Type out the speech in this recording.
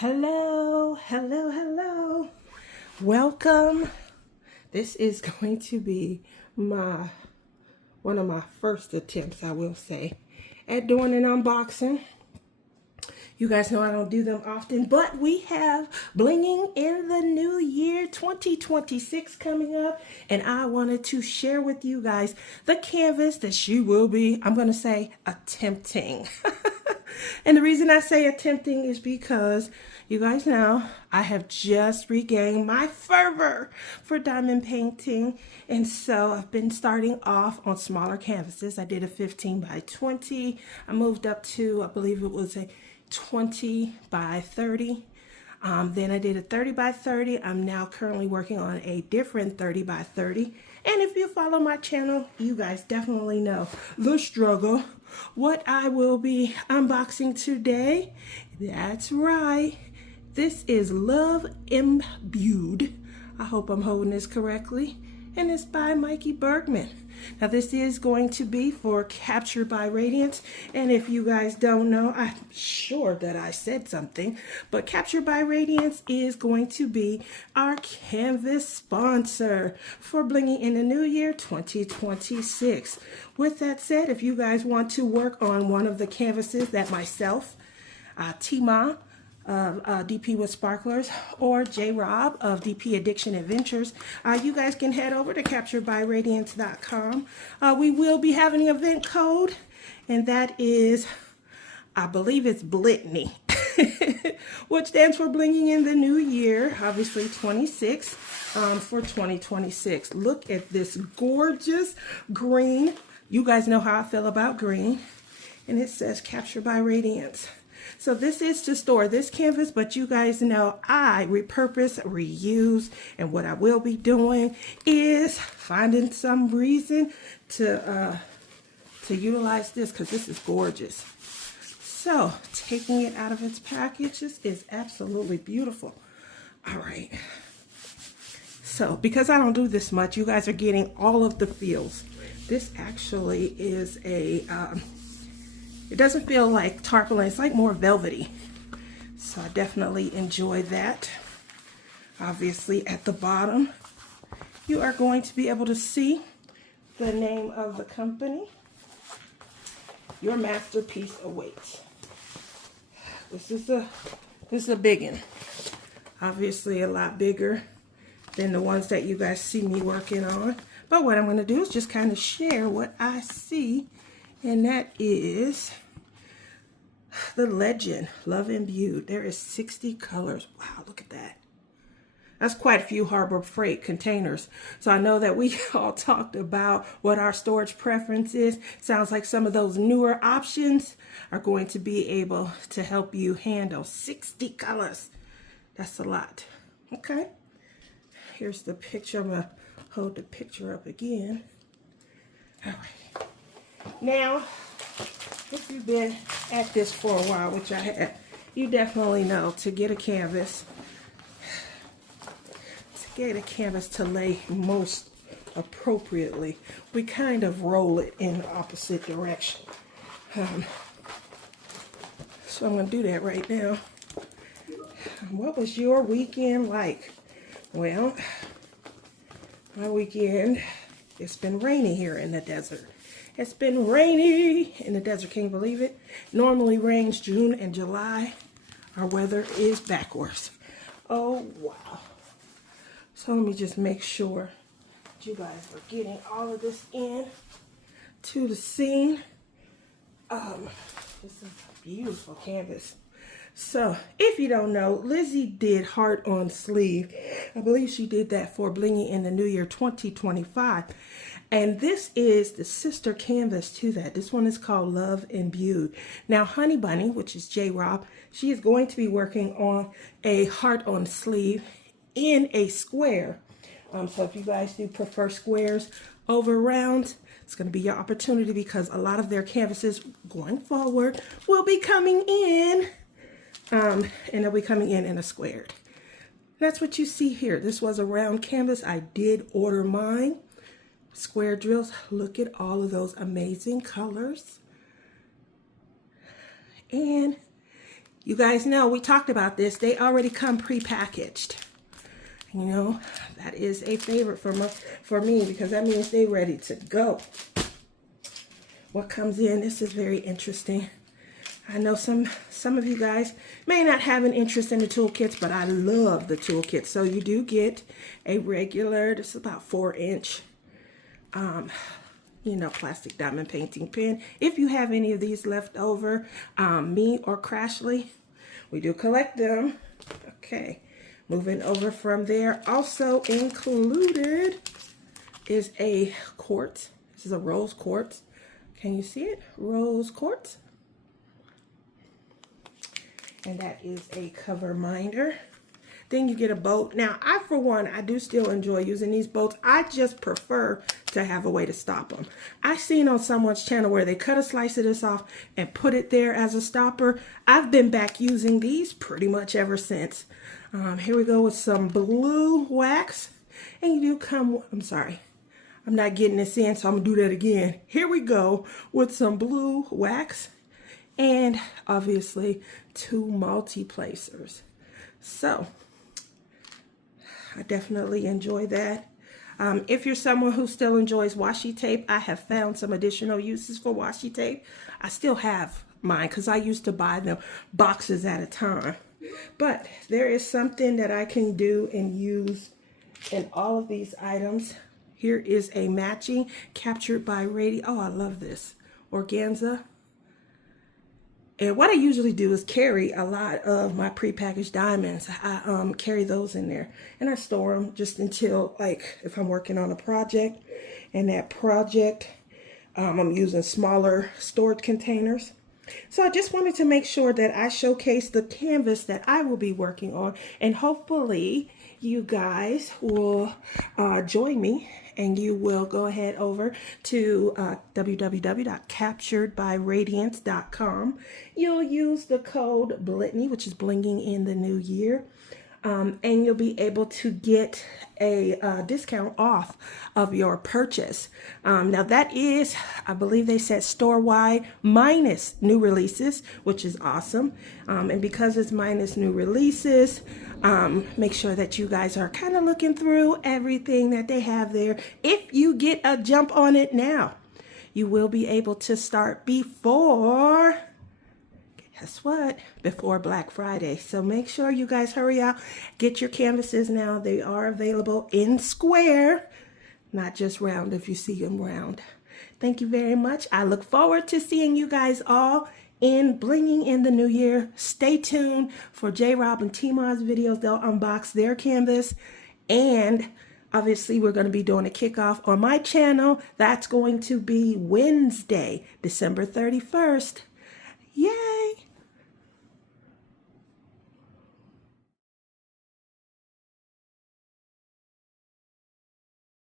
Hello, hello, hello. Welcome. This is going to be one of my first attempts, I will say, at doing an unboxing. You guys know I don't do them often, but we have Blinging in the new year 2026 coming up, and I wanted to share with you guys the canvas that she will be, I'm going to say, attempting. And the reason I say attempting is because you guys know I have just regained my fervor for diamond painting. And so I've been starting off on smaller canvases. I did a 15 by 20. I moved up to, I believe it was a 20 by 30. Then I did a 30 by 30. I'm now currently working on a different 30 by 30. And if you follow my channel, you guys definitely know the struggle. What I will be unboxing today, that's right, this is Love Imbued. I hope I'm holding this correctly. And it's by Mikey Bergman. Now this is going to be for Captured by Radiance. And if you guys don't know, I'm sure that I said something, but Captured by Radiance is going to be our canvas sponsor for Blinging in the New Year 2026. With that said, if you guys want to work on one of the canvases that myself, Teemaw, of DP with Sparklers, or Jrob of DP Addiction Adventures, you guys can head over to capturedbyradiance.com. We will be having an event code, and that is, I believe it's BITNY, which stands for Blinging in the New Year, obviously 26, for 2026. Look at this gorgeous green. You guys know how I feel about green, and it says Captured by Radiance. So this is to store this canvas, but you guys know I repurpose, reuse, and what I will be doing is finding some reason to utilize this because this is gorgeous. So taking it out of its package, this is absolutely beautiful. All right. So because I don't do this much, you guys are getting all of the feels. This actually is a... it doesn't feel like tarpaulin, it's like more velvety. So I definitely enjoy that. Obviously at the bottom, you are going to be able to see the name of the company. Your masterpiece awaits. This is a big one. Obviously a lot bigger than the ones that you guys see me working on. But what I'm going to do is just kind of share what I see. And that is the legend, Love Imbued. There is 60 colors. Wow, look at that. That's quite a few Harbor Freight containers. So I know that we all talked about what our storage preference is. Sounds like some of those newer options are going to be able to help you handle 60 colors. That's a lot. Okay. Here's the picture. I'm going to hold the picture up again. All right. Now, if you've been at this for a while, which I have, you definitely know to get a canvas, to lay most appropriately, we kind of roll it in the opposite direction. So I'm going to do that right now. What was your weekend like? Well, my weekend, it's been rainy here in the desert. It's been rainy in the desert. Can you believe it? Normally rains June and July. Our weather is backwards. Oh, wow. So let me just make sure that you guys are getting all of this in to the scene. This is a beautiful canvas. So if you don't know, Lizzie did heart on sleeve. I believe she did that for Blinging in the New Year 2025. And this is the sister canvas to that. This one is called Love Imbued. Now, Honey Bunny, which is Jrob, she is going to be working on a heart on sleeve in a square. So if you guys do prefer squares over rounds, it's going to be your opportunity because a lot of their canvases going forward will be coming in. And they'll be coming in a squared. That's what you see here. This was a round canvas. I did order mine. Square drills. Look at all of those amazing colors. And You guys know we talked about this. They already come pre-packaged. You know, that is a favorite for me because that means they're ready to go. What comes in, this is very interesting. I know some of you guys may not have an interest in the toolkits, but I love the toolkits. So you do get a regular, this is about 4-inch, you know, plastic diamond painting pen. If you have any of these left over, me or Crashly, we do collect them. Okay, moving over from there. Also included is a quartz. This is a rose quartz. Can you see it? Rose quartz. And that is a cover minder. Then you get a boat. Now, for one, I do still enjoy using these boats. I just prefer to have a way to stop them. I've seen on someone's channel where they cut a slice of this off and put it there as a stopper. I've been back using these pretty much ever since. Here we go with some blue wax. And you do come, I'm sorry, I'm not getting this in, so I'm gonna do that again. Here we go with some blue wax and obviously 2 multi-placers. So I definitely enjoy that. If you're someone who still enjoys washi tape, I have found some additional uses for washi tape. I still have mine because I used to buy them boxes at a time. But there is something that I can do and use in all of these items. Here is a matching Captured by Radiance. Oh, I love this. Organza. And what I usually do is carry a lot of my prepackaged diamonds. I carry those in there and I store them just until, like, if I'm working on a project and that project, I'm using smaller storage containers. So I just wanted to make sure that I showcase the canvas that I will be working on, and hopefully you guys will join me and you will go ahead over to www.capturedbyradiance.com. You'll use the code BITNY, which is blinging in the new year. And you'll be able to get a discount off of your purchase. Now that is, I believe they said store-wide minus new releases, which is awesome. And because it's minus new releases, make sure that you guys are kind of looking through everything that they have there. If you get a jump on it now, you will be able to start before... guess what? Before Black Friday. So make sure you guys hurry out. Get your canvases now. They are available in square, not just round if you see them round. Thank you very much. I look forward to seeing you guys all in Blinging in the New Year. Stay tuned for Jrob and Teemaw's videos. They'll unbox their canvas. And obviously, we're going to be doing a kickoff on my channel. That's going to be Wednesday, December 31st. Yay!